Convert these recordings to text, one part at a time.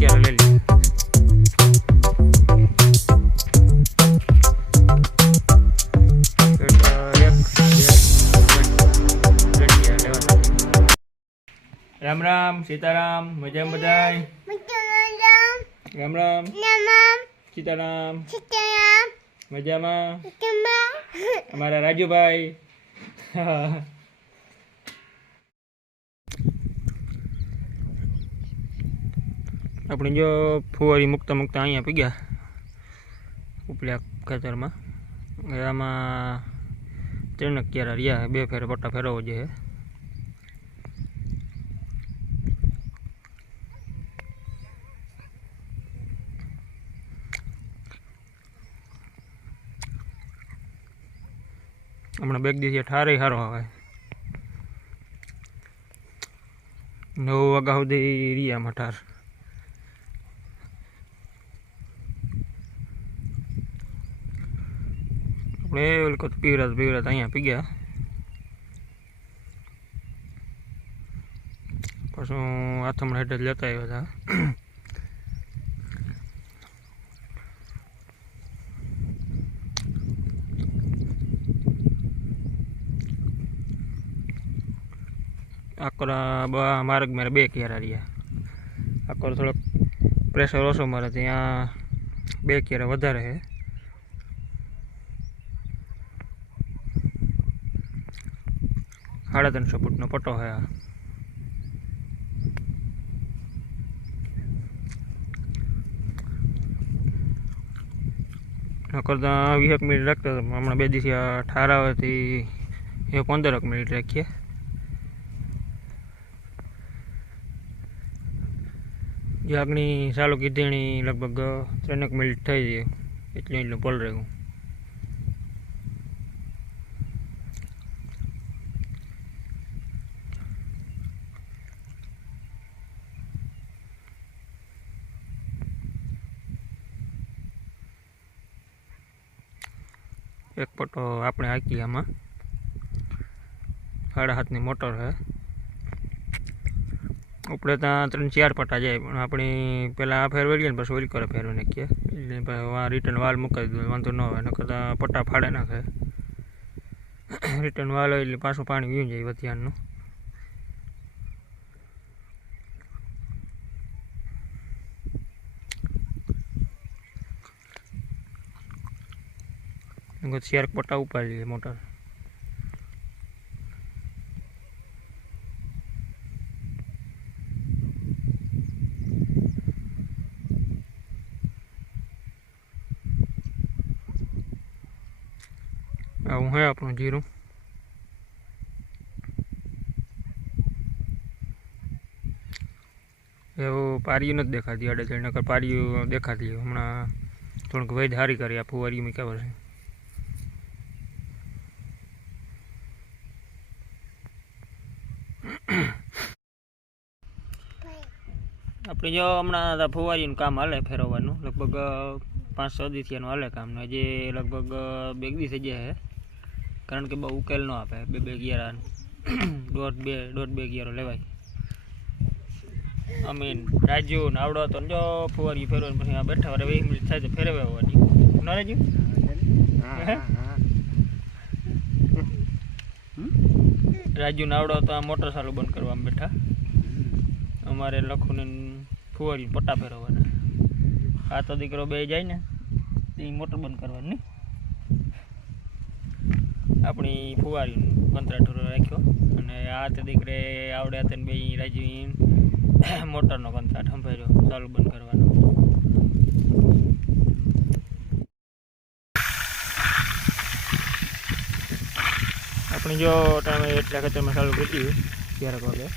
ક્યારે લઈ લે राम राम सीताराम मजा बधाई राम राम सीताराम मजा में हमारा राजू भाई अपनी जो फुवारी मुकता मुकता अँ पी गया उपल्या खेतर में आमा 3 क्यारा रिया 2 फेर पट्टा फेरवो जो है हमने बेग दिवस ठारे सारो आवे 9 वाग्या सुधी रिया मठार अपने पीवरात अँ पी गया पशु हाथम हेठ लेता था आकोरा मार्ग मेरे 2 क्यारा रिया आकोर थोड़ा प्रेशर ओछो मारे त्या 2 क्यारा वधारे है 350 फूटनो पट्टो है करता 20 मिनिट रखता हमने 2 दिवस ठारा थी 15 मिनिट रखिए आगनी चालू कीधी लगभग 3 मिनिट थी जाए एटलू पल रहूँ एक पट्टो आपने हाकी आमा 7.5 मोटर है उपड़े तो 3-4 पट्टा जाए अपनी पहला फेरवेली बस ओइल करे फेरवी नाखीए वहाँ रिटर्न वाल मुकाई दो वांधो न होय नकर पट्टा फाड़े नाखे रिटर्न वाल एटले पाछुं पाणी वीयु जाय वथियारनुं शेर पट्टा उपाड़ लिए मोटर आવું है આપણું જીરું એવું પારીયું નથી દેખાતી આડે જઈને નકર પારીયું દેખાતી હમણાં થોડુંક વૈધ હારી કરી આ ફુવારીયું મૂક્યા પછી अपनी जो हमणा फुवारी काम हाले फेरववानुं लगभग 5-6 दिवस हाले काम ने हजी लगभग 2 दिवस थी जाए कारण के बहु उकेल न आपे 2 क्यारा 1.5-2 क्यारो लेवाय अमीन राजू आवड़ो तो जो फुवारी फेरवा पछी आ बैठा वारे 20 मिनिट थाय तो फेरवे आववानी न राजू राजू आवड़ो तो मोटर चालू बंद करवा बैठा अमारे लखू ने फुवारी पट्टा फेरवाना आ तो दीकरो बे जाए ने मोटर बंद करवानी अपनी फुवारी कंत्राटो राख्यो अने आ तो दीकरे आवड़े तने बे राजू मोटर नो कंत्राट संभाळ्यो चालू बंद करवानो अपनी जो टाइम एटला खेतर में चालू करी 11 वागे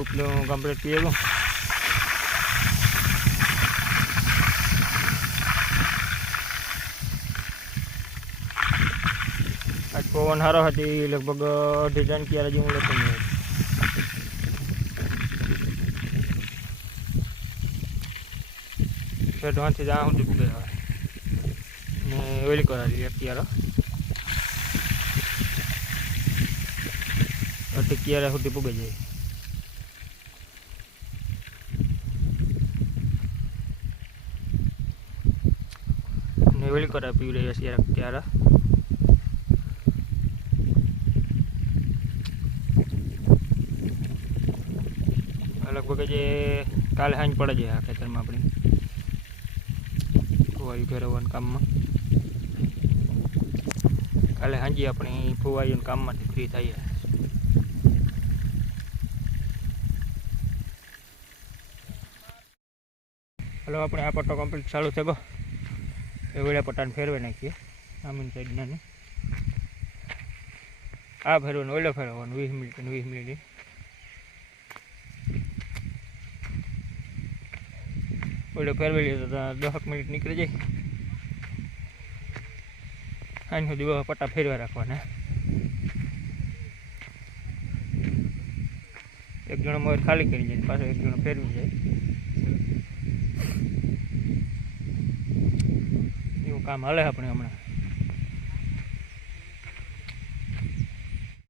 उपलो कम्प्लीट किए गो પવન સારો હતી લગભગ 2.5 ક્યારે જેવું લેતું નહીં. ઢોંથી જ્યાં સુધી પૂગે હવે ને ઓલી કરાવી અત્યારે 2 ક્યારે સુધી પૂગે જાય. ને ઓલી કરાવી પી રહ્યા છીએ અત્યારે. લગભગ જે કાલે સાંજ પડે છે આ ખેતરમાં આપણી ફુવારી ફેરવવાના કામમાં. કાલે સાંજે આપણી ફુવારીઓના કામમાંથી ફ્રી થઈએ. હલો આપણે આ પટ્ટો કમ્પ્લીટ ચાલુ છે ગો એ વેળા પટ્ટાને ફેરવી નાખીએ આમીન સાઈડના. આ ફેરવાનું ઓલો ફેરવવાનું 20 મિનિટ અને 20 મિનિટ. ઓલો ફેરવી લીધો તો 10 મિનિટ નીકળી જાય. સાંજ સુધી પટ્ટા ફેરવા રાખવાના. એક જણો મોર ખાલી કરી જાય પાછો એક જણો ફેરવી જાય એવું કામ હાલે આપણે હમણાં.